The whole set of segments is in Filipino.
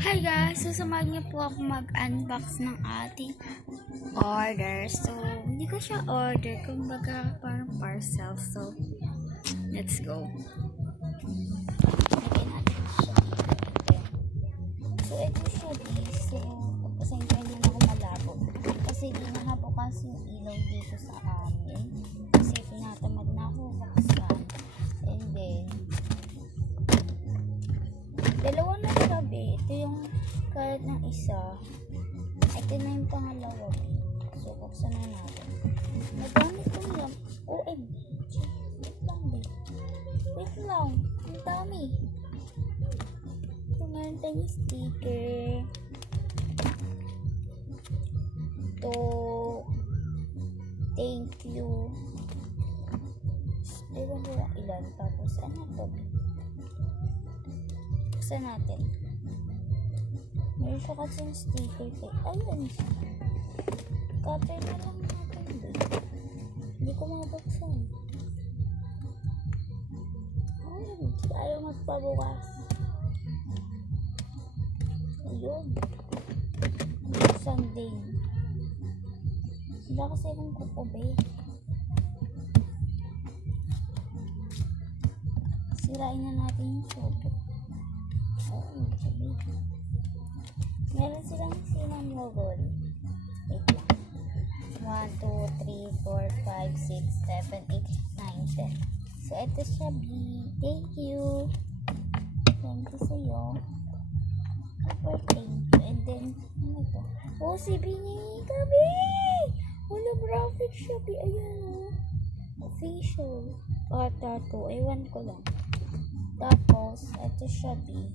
Hi guys! So samahan niyo po ako mag-unbox ng ating order. So, hindi ko siya order. Kumbaga parang parcel. So, let's go. Lagyan natin siya dito. So, ito siya guys. So, pasensya niyo na ako malabo. Kasi di nakabukas yung ilaw dito sa amin. Kasi tinatamad na ako buksan. And then, dalawa na sabi. Ito yung kalat ng isa. Ito na yung pangalawa. So, buksan na natin. Madami itong lang. OMG. Wait lang, babe. Wait lang. Ang dami. Ito meron tayong sticker. Ito. Thank you. Ewan ko lang ilan. Tapos, ano ito? Buksan natin. Meron siya kasi yung sticker tape. Ayun siya. Cutter na lang natin din. Hindi ko mabuksan. Ayun. Ayaw magpabukas. Ayun. Buksan din. Wala kasi akong kukobe. Sirain na natin yung sobo. Oo, sabi. Meron silang cinnamon roll. Wait lang. 1, 2, 3, 4, 5, 6, 7, 8, 9, 10. So, ito siya, B. Thank you. Thank you sa'yo. Super thank you. And then, ano ito? Oh, si Bini kami! Holographic siya, B. Ayan, oh. Official. Ata to. Ewan ko lang. Tapos, ito siya, B.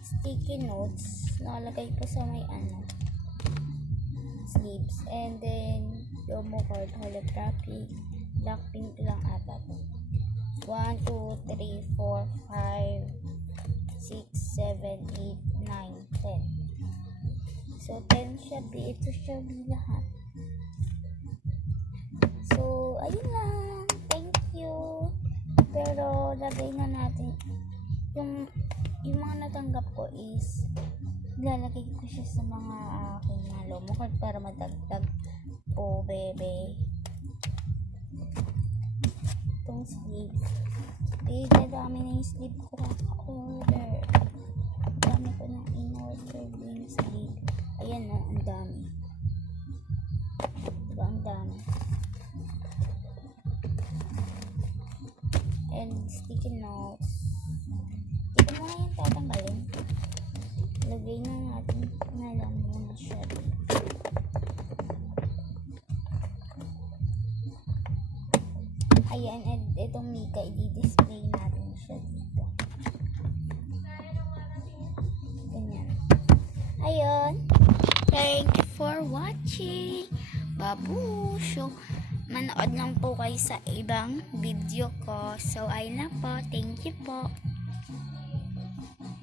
Sticky notes. Nakalagay po sa may sleeves. And then, promo card, holographic. Blackpink lang ata to. 1, 2, 3, 4, 5, 6, 7, 8, 9, 10. So, 10 siya, B. Ito siya, B lahat. So, ayun lang. Thank you. Pero, lagay na natin yung mga natanggap ko is lalagay ko siya sa mga aking lomo card para madagdag po, bebe. Itong sleeves. Dami na yung sleeve ko kaka-order. Dami ko nang in-order yung sleeve. Ayan o, ang dami. Diba, ang dami. And sticky notes. Ito na yung tatanggalin. Lagay na natin na lang muna siya. Ayan, and itong Mika, i-display natin siya dito. Ganyan. Ayun. Thank you for watching. Babusyo. Manood lang po kayo sa ibang video ko. So, ayun na po. Thank you po.